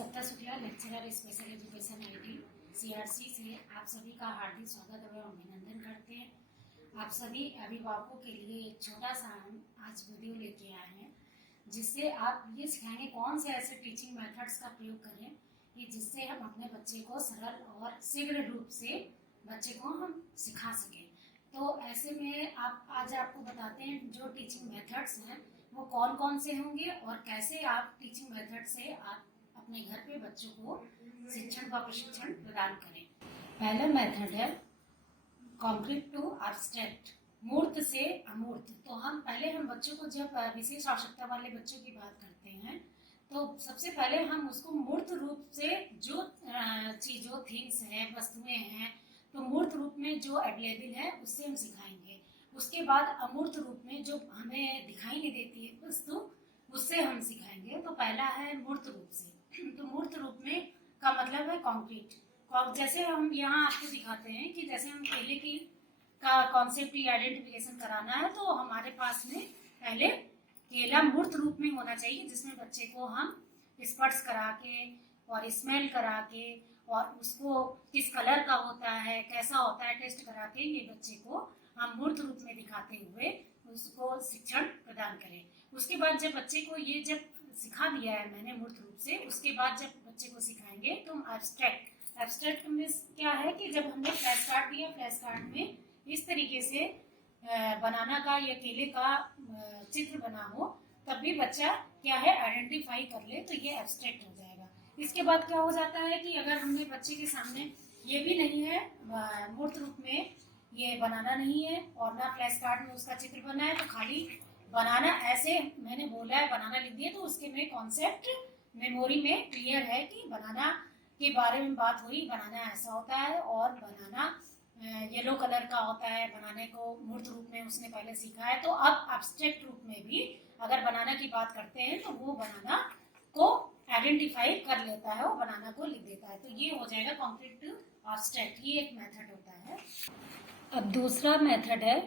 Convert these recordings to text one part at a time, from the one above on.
सत्ता Shukla lecturer special education IT CRC से आप सभी का हार्दिक स्वागत एवं अभिनंदन करते हैं। आप सभी अभिभावकों के लिए एक छोटा सा हम आज वीडियो लेके आए हैं, जिससे आप ये सिखाएंगे कौन से ऐसे टीचिंग मेथड्स का प्रयोग करें कि जिससे हम अपने बच्चे को सरल और शीघ्र रूप से बच्चे को हम सिखा सकें। तो ऐसे में आज आपको बताते हैं जो टीचिंग मेथड्स हैं वो कौन कौन से होंगे और कैसे आप टीचिंग मेथड से आप अपने घर पे बच्चों को शिक्षण व प्रशिक्षण प्रदान करें। पहला मेथड है कॉन्क्रीट टू एब्स्ट्रैक्ट, मूर्त से अमूर्त। तो हम बच्चों को जब विशेष आवश्यकता वाले बच्चों की बात करते हैं तो सबसे पहले हम उसको मूर्त रूप से जो चीज़ों थिंग्स हैं, वस्तुएं हैं, तो मूर्त रूप में जो अवेलेबल है उससे हम सिखाएंगे। उसके बाद अमूर्त रूप में जो हमें दिखाई नहीं देती है वस्तु, उससे हम सिखाएंगे। तो पहला है मूर्त रूप से। तो मूर्त रूप में का मतलब है कॉन्क्रीट। जैसे हम यहाँ आपको दिखाते हैं कि जैसे हम केले की का कॉन्सेप्ट आइडेंटिफिकेशन कराना है तो हमारे पास में पहले केला मूर्त रूप में होना चाहिए, जिसमें बच्चे को हम स्पर्श करा के और स्मेल करा के और उसको किस कलर का होता है, कैसा होता है, टेस्ट करा के ये बच्चे को हम मूर्त रूप में दिखाते हुए उसको शिक्षण प्रदान करें। उसके बाद जब बच्चे को ये जब सिखा दिया है मैंने मूर्त रूप से, उसके बाद जब बच्चे को सिखाएंगे तो हम एब्स्ट्रैक्ट में क्या है कि जब हमने फ्लैश कार्ड दिया, फ्लैश कार्ड में इस तरीके से बनाना का या केले का चित्र बना हो, तब भी बच्चा क्या है आइडेंटिफाई कर ले, तो ये एब्स्ट्रैक्ट हो जाएगा। इसके बाद क्या हो जाता है कि अगर हमने बच्चे के सामने ये भी नहीं है, मूर्त रूप में ये बनाना नहीं है और ना फ्लैश कार्ड में उसका चित्र बना है, तो खाली बनाना ऐसे मैंने बोला है, बनाना लिख दिया, तो उसके में कॉन्सेप्ट मेमोरी में क्लियर है कि बनाना के बारे में बात हुई, बनाना ऐसा होता है और बनाना येलो कलर का होता है। बनाने को मूर्त रूप में उसने पहले सीखा है, तो अब एब्स्ट्रैक्ट रूप में भी अगर बनाना की बात करते हैं तो वो बनाना को आइडेंटिफाई कर लेता है और बनाना को लिख देता है। तो ये हो जाएगा कॉन्क्रीट टू एब्स्ट्रैक्ट, ये एक मेथड होता है। अब दूसरा मेथड है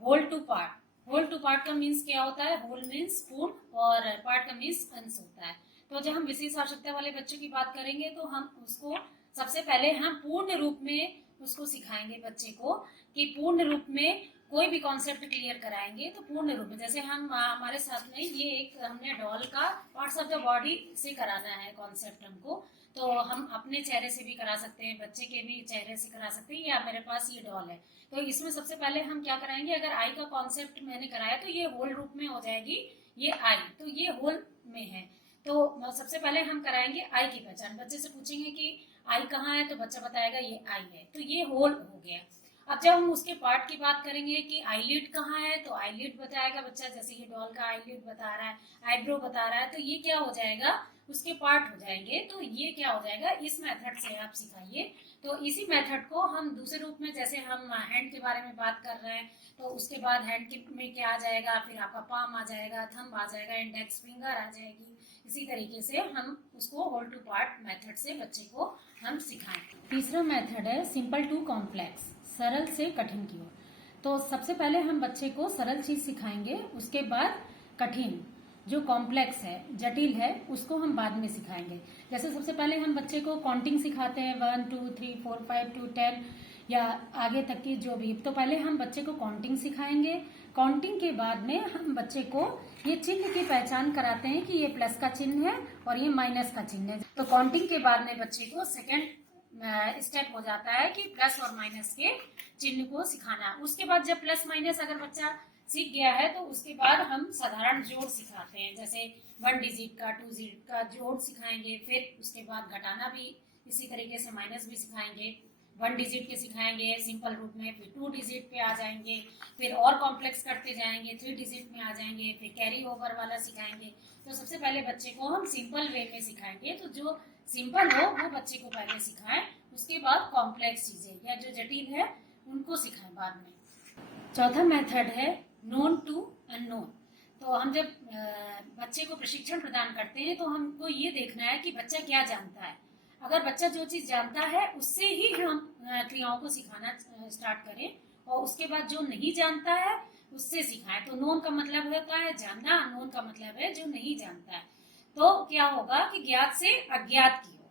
whole to part. Whole to part का मीन्स क्या होता है? होल मीन्स पूर्ण और पार्ट का मीन्स अंश होता है। तो जब हम विशेष आवश्यकता वाले बच्चों की बात करेंगे तो हम उसको सबसे पहले हम पूर्ण रूप में उसको सिखाएंगे बच्चे को कि पूर्ण रूप में कोई भी कॉन्सेप्ट क्लियर कराएंगे। तो पूर्ण रूप में जैसे हम हमारे साथ में ये एक हमने डॉल का पार्ट्स ऑफ द बॉडी से कराना है कॉन्सेप्ट हमको, तो हम अपने चेहरे से भी करा सकते हैं, बच्चे के भी चेहरे से करा सकते हैं, या मेरे पास ये डॉल है तो इसमें सबसे पहले हम क्या कराएंगे, अगर आई का कॉन्सेप्ट मैंने कराया तो ये होल रूप में हो जाएगी, ये आई, तो ये होल में है। तो सबसे पहले हम कराएंगे आई की पहचान। बच्चे से पूछेंगे कि आई कहाँ है, तो बच्चा बताएगा ये आई है, तो ये होल हो गया। अब जब हम उसके पार्ट की बात करेंगे कि आईलिड कहाँ है, तो आईलिड बताएगा बच्चा, जैसे ये डॉल का आईलिड बता रहा है, आईब्रो बता रहा है, तो ये क्या हो जाएगा, उसके पार्ट हो जाएंगे। तो ये क्या हो जाएगा, इस मेथड से आप सिखाइए। तो इसी मेथड को हम दूसरे रूप में, जैसे हम हैंड के बारे में बात कर रहे हैं, तो उसके बाद हैंड में क्या आ जाएगा, फिर आपका पाम आ जाएगा, थंब आ जाएगा, इंडेक्स फिंगर आ जाएगी। इसी तरीके से हम उसको होल टू पार्ट मेथड से बच्चे को हम सिखाएं। तीसरा मेथड है सिंपल टू कॉम्प्लेक्स, सरल से कठिन की ओर। तो सबसे पहले हम बच्चे को सरल चीज सिखाएंगे, उसके बाद कठिन जो कॉम्प्लेक्स है, जटिल है, उसको हम बाद में सिखाएंगे। जैसे सबसे पहले हम बच्चे को काउंटिंग सिखाते हैं 1 2 3 4 5 to 10 या आगे तक की जो भी, तो पहले हम बच्चे को काउंटिंग सिखाएंगे। काउंटिंग के बाद में हम बच्चे को ये चिन्ह की पहचान कराते हैं कि ये प्लस का चिन्ह है और ये माइनस का चिन्ह है। तो काउंटिंग के बाद में बच्चे को सेकेंड स्टेप हो जाता है कि प्लस और माइनस के चिन्ह को सिखाना। उसके बाद जब प्लस माइनस अगर बच्चा सीख गया है तो उसके बाद हम साधारण जोड़ सिखाते हैं, जैसे 1 डिजिट का 2 डिजिट का जोड़ सिखाएंगे। फिर उसके बाद घटाना भी इसी तरीके से, माइनस भी सिखाएंगे, 1 डिजिट के सिखाएंगे सिंपल रूप में, फिर 2 डिजिट पे आ जाएंगे, फिर और कॉम्प्लेक्स करते जाएंगे, 3 डिजिट में आ जाएंगे, फिर कैरी ओवर वाला सिखाएंगे। तो सबसे पहले बच्चे को हम सिंपल वे में सिखाएंगे, तो जो सिंपल हो वो बच्चे को पहले सिखाएं, उसके बाद कॉम्प्लेक्स चीजें या जो जटिल है उनको सिखाएं बाद में। चौथा मेथड है नोन टू अननोन। तो हम जब बच्चे को प्रशिक्षण प्रदान करते हैं तो हमको ये देखना है कि बच्चा क्या जानता है। अगर बच्चा जो चीज जानता है उससे ही हम क्रियाओं को सिखाना स्टार्ट करें, और उसके बाद जो नहीं जानता है उससे सिखाएं। तो नोन का मतलब होता है जानना, अननोन का मतलब है जो नहीं जानता है। तो क्या होगा कि ज्ञात से अज्ञात की ओर।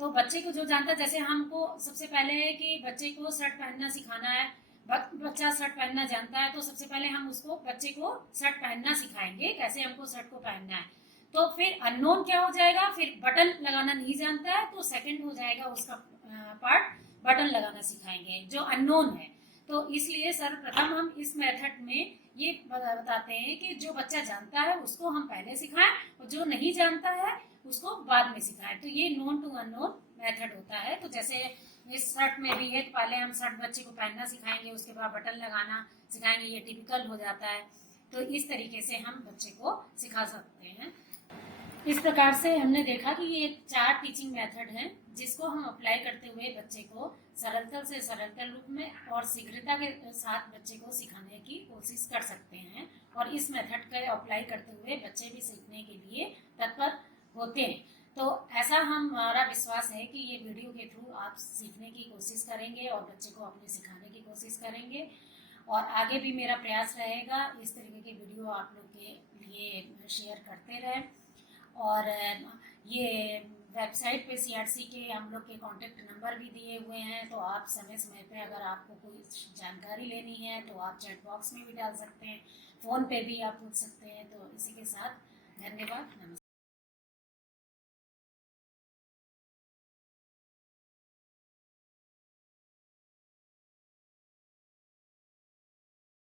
तो बच्चे को जो जानता है, जैसे हमको सबसे पहले है कि बच्चे को शर्ट पहनना सिखाना है। बच्चा शर्ट पहनना जानता है तो सबसे पहले हम उसको बच्चे को शर्ट पहनना सिखाएंगे, कैसे हमको शर्ट को पहनना है। तो फिर अननोन क्या हो जाएगा, फिर बटन लगाना नहीं जानता है तो सेकंड हो जाएगा उसका पार्ट, बटन लगाना सिखाएंगे जो अननोन है। तो इसलिए सर्वप्रथम हम इस मेथड में ये बताते हैं कि जो बच्चा जानता है उसको हम पहले सिखाएं और जो नहीं जानता है उसको बाद में सिखाएं। तो ये नोन टू अननोन मेथड होता है। तो जैसे इस शर्ट में भी है, तो पहले हम शर्ट बच्चे को पहनना सिखाएंगे, उसके बाद बटन लगाना सिखाएंगे, ये टिपिकल हो जाता है। तो इस तरीके से हम बच्चे को सिखा सकते हैं। इस प्रकार से हमने देखा कि ये 4 टीचिंग मेथड हैं जिसको हम अप्लाई करते हुए बच्चे को सरलता से सरलतर रूप में और शीघ्रता के साथ बच्चे को सिखाने की कोशिश कर सकते हैं। और इस मेथड का अप्लाई करते हुए बच्चे भी सीखने के लिए तत्पर होते हैं। तो ऐसा हमारा विश्वास है कि ये वीडियो के थ्रू आप सीखने की कोशिश करेंगे और बच्चे को अपने सिखाने की कोशिश करेंगे। और आगे भी मेरा प्रयास रहेगा इस तरीके के वीडियो आप लोग के लिए शेयर करते रहें। और ये वेबसाइट पे सीआरसी के हम लोग के कॉन्टेक्ट नंबर भी दिए हुए हैं। तो आप समय समय पे अगर आपको कोई जानकारी लेनी है तो आप चैट बॉक्स में भी डाल सकते हैं, फ़ोन पे भी आप पूछ सकते हैं। तो इसी के साथ धन्यवाद, नमस्कार।